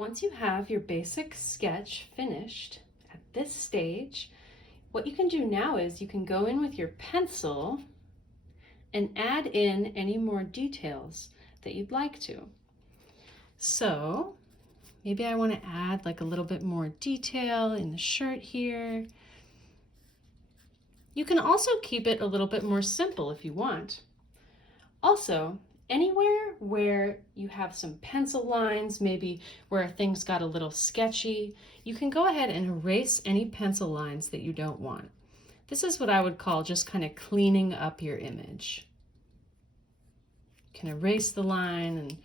Once you have your basic sketch finished at this stage, what you can do now is you can go in with your pencil and add in any more details that you'd like to. So maybe I want to add like a little bit more detail in the shirt here. You can also keep it a little bit more simple if you want. Also, anywhere where you have some pencil lines, maybe where things got a little sketchy, you can go ahead and erase any pencil lines that you don't want. This is what I would call just kind of cleaning up your image. You can erase the line and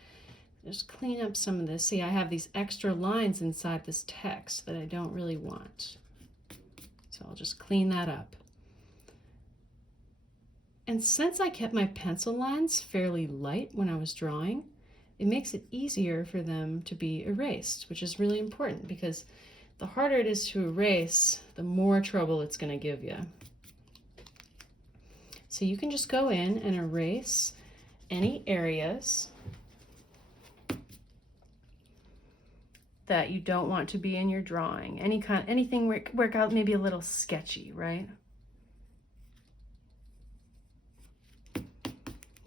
just clean up some of this. See, I have these extra lines inside this text that I don't really want. So I'll just clean that up. And since I kept my pencil lines fairly light when I was drawing, it makes it easier for them to be erased, which is really important because the harder it is to erase, the more trouble it's going to give you. So you can just go in and erase any areas that you don't want to be in your drawing. Anything where it could work out maybe a little sketchy, right?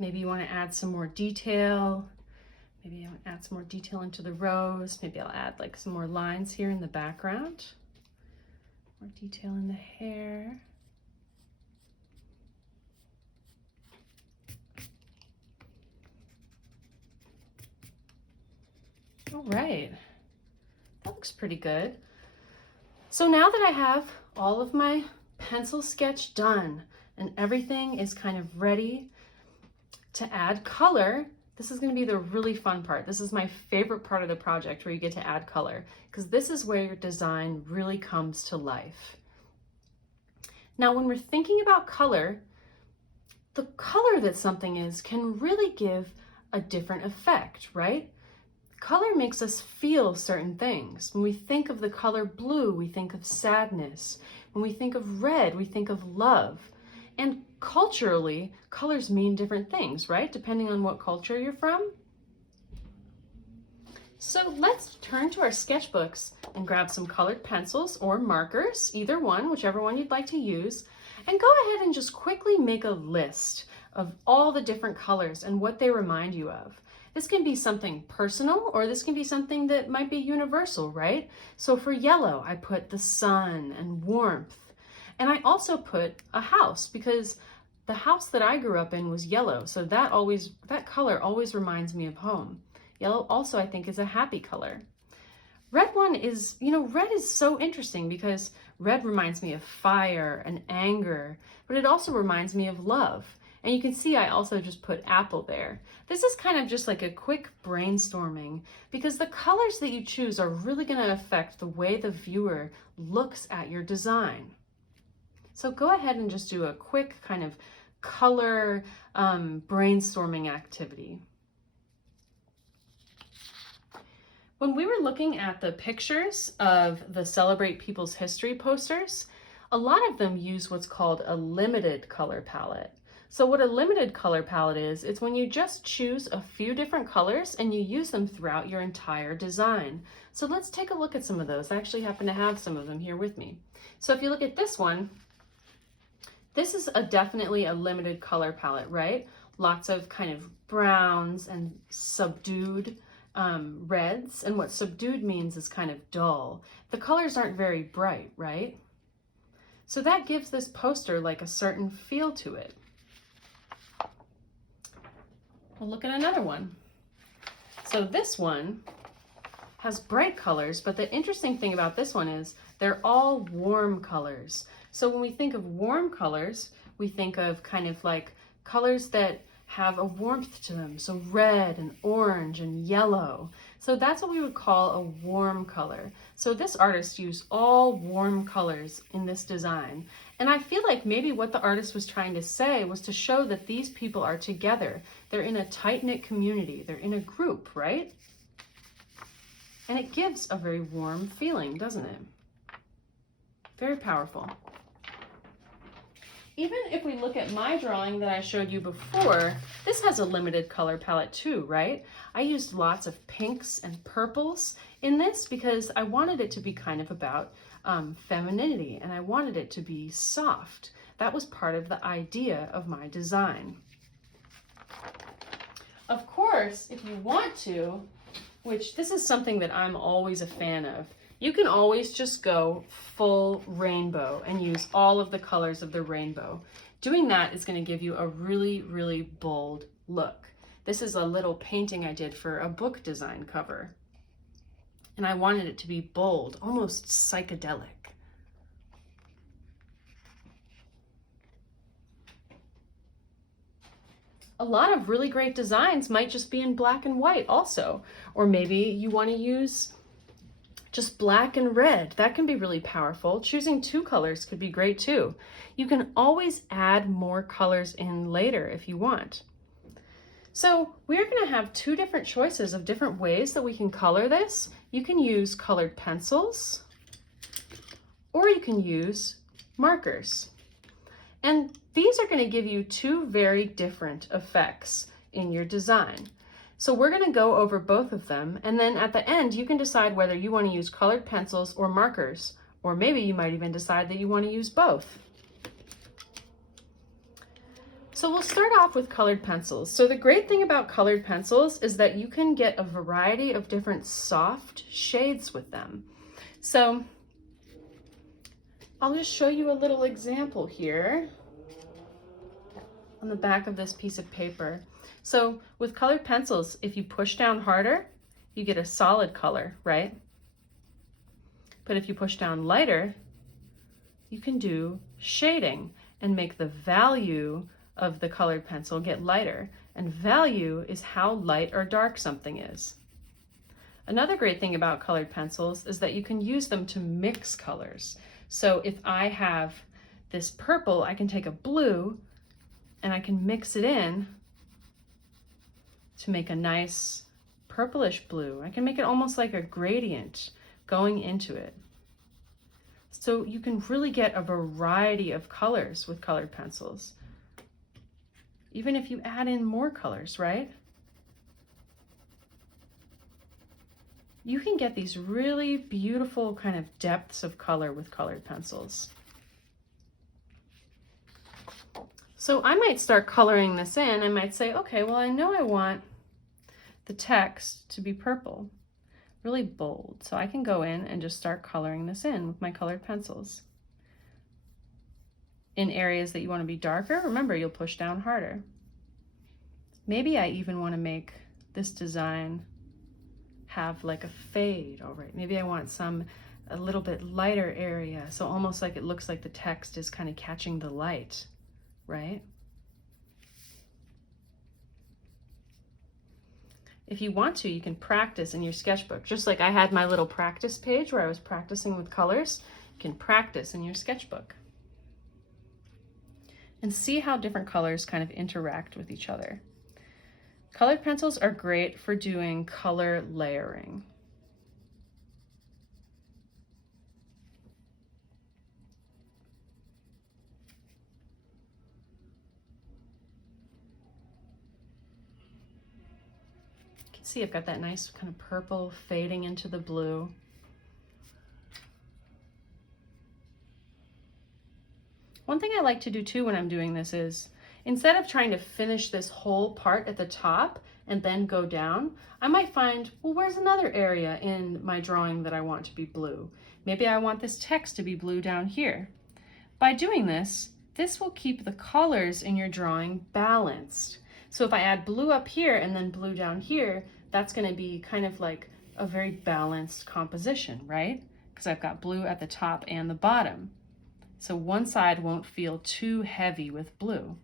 Maybe you want to add some more detail. Maybe I want to add some more detail into the rows. Maybe I'll add like some more lines here in the background. More detail in the hair. All right, that looks pretty good. So now that I have all of my pencil sketch done and everything is kind of ready to add color, this is going to be the really fun part. This is my favorite part of the project where you get to add color, because this is where your design really comes to life. Now, when we're thinking about color, the color that something is can really give a different effect, right? Color makes us feel certain things. When we think of the color blue, we think of sadness. When we think of red, we think of love. And culturally, colors mean different things, right? Depending on what culture you're from. So let's turn to our sketchbooks and grab some colored pencils or markers, either one, whichever one you'd like to use, and go ahead and just quickly make a list of all the different colors and what they remind you of. This can be something personal, or this can be something that might be universal, right? So for yellow, I put the sun and warmth. And I also put a house, because the house that I grew up in was yellow. So that color always reminds me of home. Yellow also, I think, is a happy color. Red one is, red is so interesting because red reminds me of fire and anger, but it also reminds me of love. And you can see I also just put apple there. This is kind of just like a quick brainstorming, because the colors that you choose are really going to affect the way the viewer looks at your design. So go ahead and just do a quick kind of color brainstorming activity. When we were looking at the pictures of the Celebrate People's History posters, a lot of them use what's called a limited color palette. So what a limited color palette is, it's when you just choose a few different colors and you use them throughout your entire design. So let's take a look at some of those. I actually happen to have some of them here with me. So if you look at this one, this is definitely a limited color palette, right? Lots of kind of browns and subdued reds. And what subdued means is kind of dull. The colors aren't very bright, right? So that gives this poster like a certain feel to it. We'll look at another one. So this one has bright colors, but the interesting thing about this one is they're all warm colors. So when we think of warm colors, we think of kind of like colors that have a warmth to them. So red and orange and yellow. So that's what we would call a warm color. So this artist used all warm colors in this design. And I feel like maybe what the artist was trying to say was to show that these people are together. They're in a tight-knit community. They're in a group, right? And it gives a very warm feeling, doesn't it? Very powerful. even if we look at my drawing that I showed you before, this has a limited color palette too, right? I used lots of pinks and purples in this because I wanted it to be kind of about femininity, and I wanted it to be soft. That was part of the idea of my design. Of course, if you want to, which this is something that I'm always a fan of, you can always just go full rainbow and use all of the colors of the rainbow. Doing that is going to give you a really, really bold look. This is a little painting I did for a book design cover. And I wanted it to be bold, almost psychedelic. A lot of really great designs might just be in black and white also, or maybe you want to use just black and red. That can be really powerful. Choosing two colors could be great too. You can always add more colors in later if you want. So we're going to have two different choices of different ways that we can color this. You can use colored pencils, or you can use markers. And these are going to give you two very different effects in your design. So we're going to go over both of them, and then at the end you can decide whether you want to use colored pencils or markers, or maybe you might even decide that you want to use both. So we'll start off with colored pencils. So the great thing about colored pencils is that you can get a variety of different soft shades with them. So I'll just show you a little example here on the back of this piece of paper. So with colored pencils, if you push down harder, you get a solid color, right? But if you push down lighter, you can do shading and make the value of the colored pencil get lighter. And value is how light or dark something is. Another great thing about colored pencils is that you can use them to mix colors. So if I have this purple, I can take a blue and I can mix it in to make a nice purplish blue. I can make it almost like a gradient going into it. So you can really get a variety of colors with colored pencils, even if you add in more colors, right? You can get these really beautiful kind of depths of color with colored pencils. So I might start coloring this in. I might say, okay, well, I know I want the text to be purple, really bold. So I can go in and just start coloring this in with my colored pencils. In areas that you want to be darker, remember, you'll push down harder. Maybe I even want to make this design have like a fade, all right? Maybe I want a little bit lighter area, so almost like it looks like the text is kind of catching the light, right? If you want to, you can practice in your sketchbook. Just like I had my little practice page where I was practicing with colors, you can practice in your sketchbook and see how different colors kind of interact with each other. Colored pencils are great for doing color layering. You can see I've got that nice kind of purple fading into the blue. One thing I like to do too when I'm doing this is, instead of trying to finish this whole part at the top and then go down, I might find, well, where's another area in my drawing that I want to be blue? Maybe I want this text to be blue down here. By doing this, this will keep the colors in your drawing balanced. So if I add blue up here and then blue down here, that's going to be kind of like a very balanced composition, right? Because I've got blue at the top and the bottom. So one side won't feel too heavy with blue.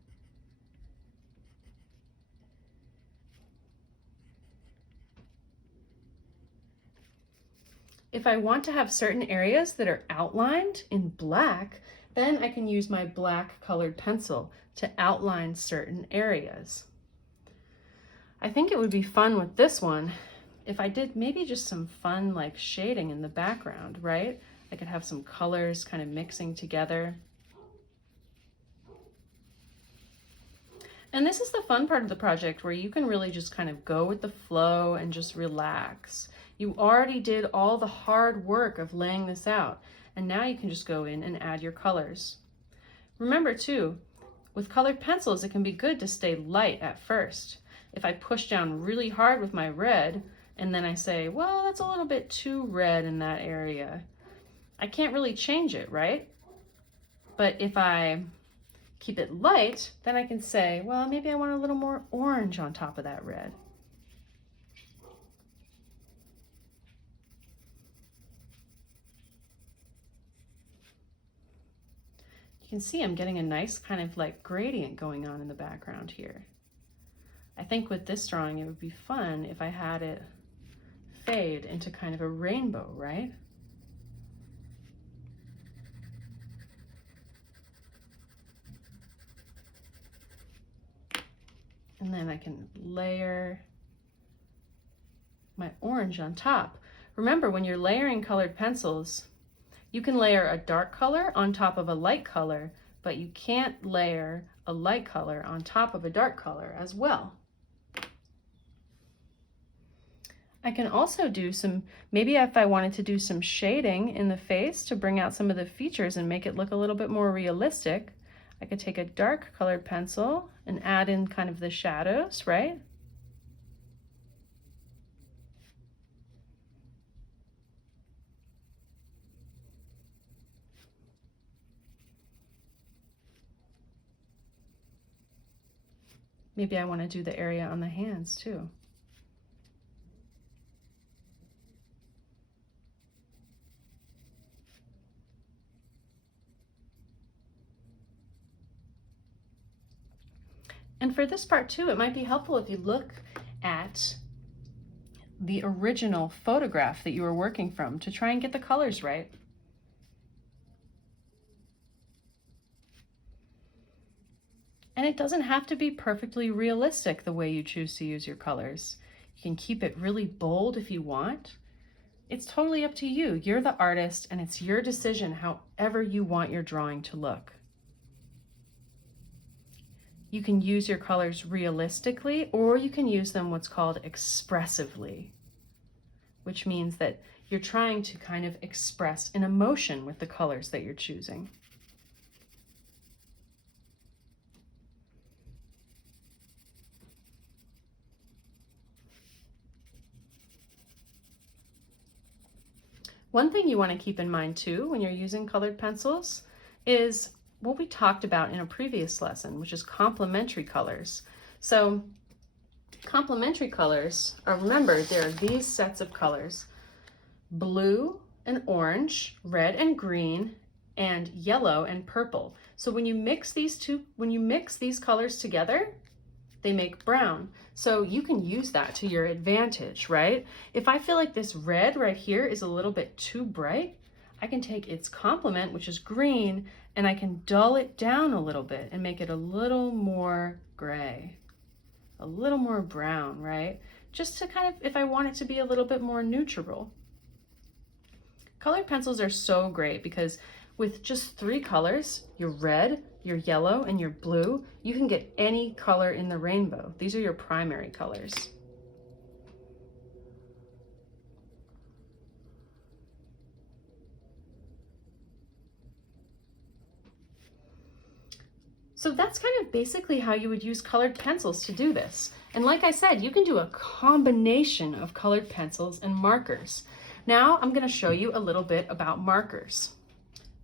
If I want to have certain areas that are outlined in black, then I can use my black colored pencil to outline certain areas. I think it would be fun with this one if I did maybe just some fun like shading in the background, right? I could have some colors kind of mixing together. And this is the fun part of the project where you can really just kind of go with the flow and just relax. You already did all the hard work of laying this out, and now you can just go in and add your colors. Remember too, with colored pencils, it can be good to stay light at first. If I push down really hard with my red, and then I say, well, that's a little bit too red in that area, I can't really change it, right? But if I keep it light, then I can say, well, maybe I want a little more orange on top of that red. You can see I'm getting a nice kind of like gradient going on in the background here. I think with this drawing, it would be fun if I had it fade into kind of a rainbow, right? And then I can layer my orange on top. Remember, when you're layering colored pencils, you can layer a dark color on top of a light color, but you can't layer a light color on top of a dark color as well. I can also do some, maybe if I wanted to do some shading in the face to bring out some of the features and make it look a little bit more realistic, I could take a dark colored pencil and add in kind of the shadows, right? Maybe I want to do the area on the hands too. And for this part too, it might be helpful if you look at the original photograph that you were working from to try and get the colors right. And it doesn't have to be perfectly realistic the way you choose to use your colors. You can keep it really bold if you want. It's totally up to you. You're the artist, and it's your decision however you want your drawing to look. You can use your colors realistically, or you can use them what's called expressively, which means that you're trying to kind of express an emotion with the colors that you're choosing. One thing you want to keep in mind too when you're using colored pencils is what we talked about in a previous lesson, which is complementary colors. So complementary colors are, remember, there are these sets of colors: blue and orange, red and green, and yellow and purple. So when you mix these colors together, they make brown. So you can use that to your advantage, right? If I feel like this red right here is a little bit too bright, I can take its complement, which is green, and I can dull it down a little bit and make it a little more gray, a little more brown, right? Just to kind of, if I want it to be a little bit more neutral. Colored pencils are so great because with just 3 colors, your red, your yellow, and your blue, you can get any color in the rainbow. These are your primary colors. So that's kind of basically how you would use colored pencils to do this. And like I said, you can do a combination of colored pencils and markers. Now I'm going to show you a little bit about markers.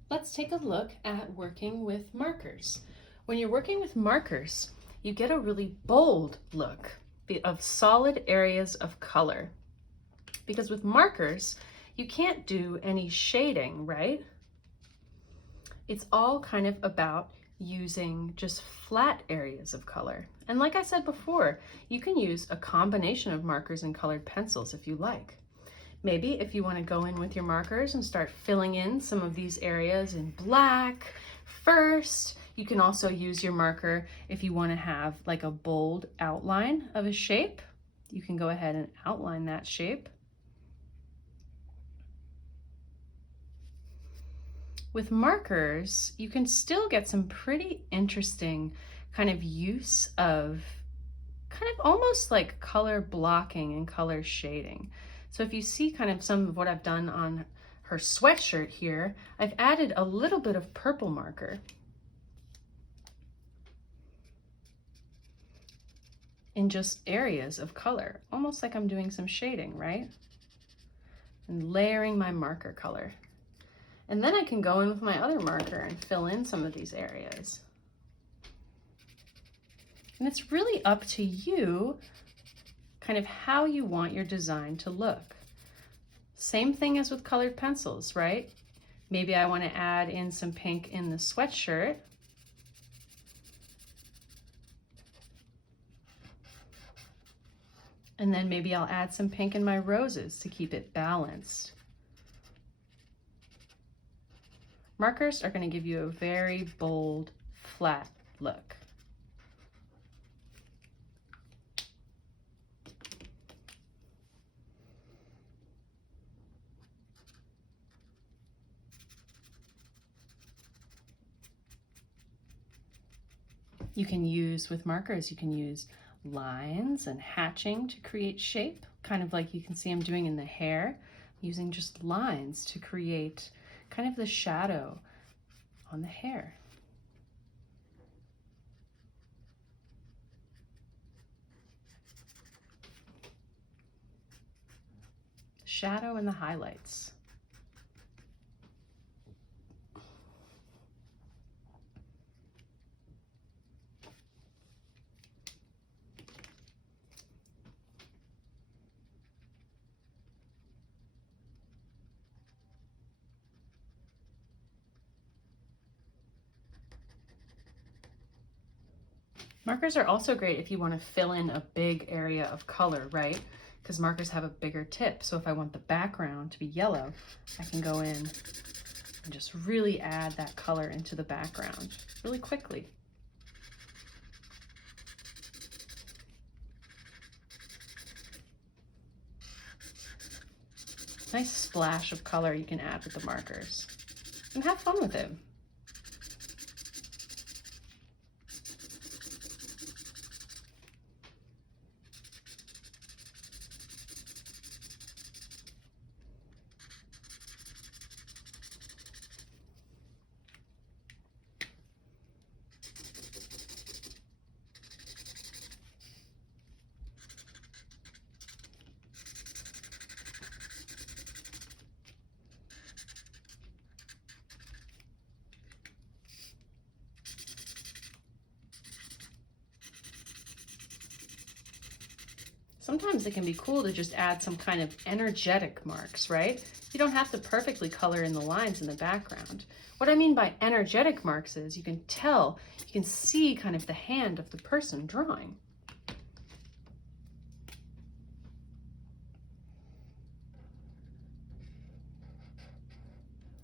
Let's take a look at working with markers. When you're working with markers, you get a really bold look of solid areas of color. Because with markers, you can't do any shading, right? It's all kind of about using just flat areas of color. And like I said before, you can use a combination of markers and colored pencils if you like. Maybe if you want to go in with your markers and start filling in some of these areas in black first. You can also use your marker if you want to have like a bold outline of a shape. You can go ahead and outline that shape. With markers, you can still get some pretty interesting kind of use of kind of almost like color blocking and color shading. So if you see kind of some of what I've done on her sweatshirt here, I've added a little bit of purple marker in just areas of color, almost like I'm doing some shading, right? And layering my marker color. And then I can go in with my other marker and fill in some of these areas. And it's really up to you kind of how you want your design to look. Same thing as with colored pencils, right? Maybe I want to add in some pink in the sweatshirt. And then maybe I'll add some pink in my roses to keep it balanced. Markers are going to give you a very bold, flat look. You can use, with markers, you can use lines and hatching to create shape, kind of like you can see I'm doing in the hair, using just lines to create kind of the shadow on the hair. Shadow and the highlights. Markers are also great if you want to fill in a big area of color, right? Because markers have a bigger tip. So if I want the background to be yellow, I can go in and just really add that color into the background really quickly. Nice splash of color you can add with the markers. And have fun with it. Sometimes it can be cool to just add some kind of energetic marks, right? You don't have to perfectly color in the lines in the background. What I mean by energetic marks is you can tell, you can see kind of the hand of the person drawing.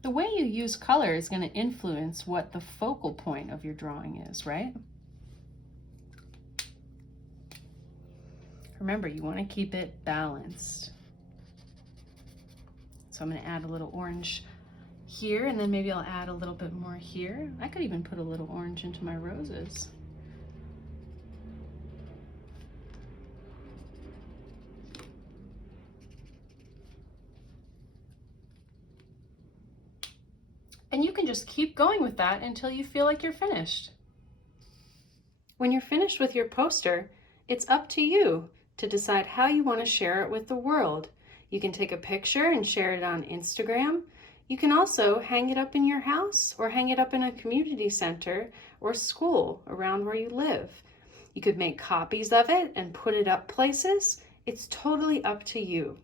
The way you use color is going to influence what the focal point of your drawing is, right? Remember, you want to keep it balanced. So I'm going to add a little orange here, and then maybe I'll add a little bit more here. I could even put a little orange into my roses. And you can just keep going with that until you feel like you're finished. When you're finished with your poster, it's up to you to decide how you want to share it with the world. You can take a picture and share it on Instagram. You can also hang it up in your house or hang it up in a community center or school around where you live. You could make copies of it and put it up places. It's totally up to you.